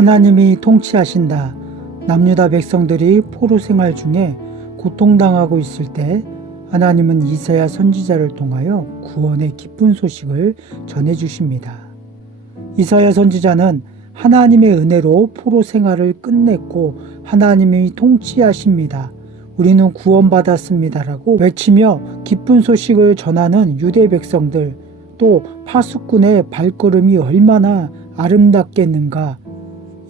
하나님이 통치하신다. 남유다 백성들이 포로 생활 중에 고통당하고 있을 때 하나님은 이사야 선지자를 통하여 구원의 기쁜 소식을 전해 주십니다. 이사야 선지자는 하나님의 은혜로 포로 생활을 끝냈고 하나님이 통치하십니다. 우리는 구원받았습니다라고 외치며 기쁜 소식을 전하는 유대 백성들 또 파수꾼의 발걸음이 얼마나 아름답겠는가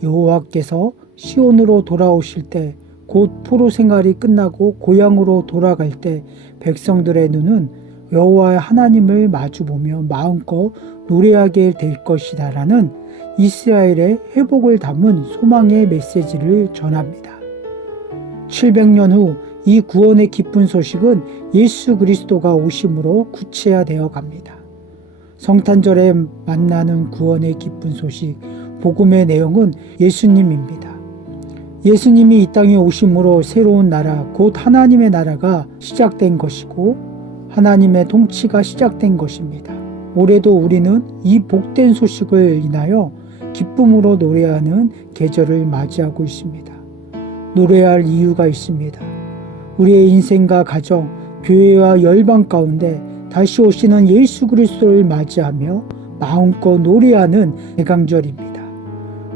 여호와께서 시온으로 돌아오실 때 곧 포로 생활이 끝나고 고향으로 돌아갈 때 백성들의 눈은 여호와의 하나님을 마주보며 마음껏 노래하게 될 것이다라는 이스라엘의 회복을 담은 소망의 메시지를 전합니다. 700년 후 이 구원의 기쁜 소식은 예수 그리스도가 오심으로 구체화되어 갑니다. 성탄절에 만나는 구원의 기쁜 소식, 복음의 내용은 예수님입니다. 예수님이 이 땅에 오심으로 새로운 나라, 곧 하나님의 나라가 시작된 것이고 하나님의 통치가 시작된 것입니다. 올해도 우리는 이 복된 소식을 인하여 기쁨으로 노래하는 계절을 맞이하고 있습니다. 노래할 이유가 있습니다. 우리의 인생과 가정, 교회와 열방 가운데 다시 오시는 예수 그리스도를 맞이하며 마음껏 노래하는 대강절입니다.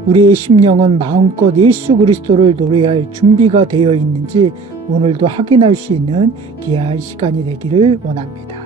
우리의 심령은 마음껏 예수 그리스도를 노래할 준비가 되어 있는지 오늘도 확인할 수 있는 귀한 시간이 되기를 원합니다.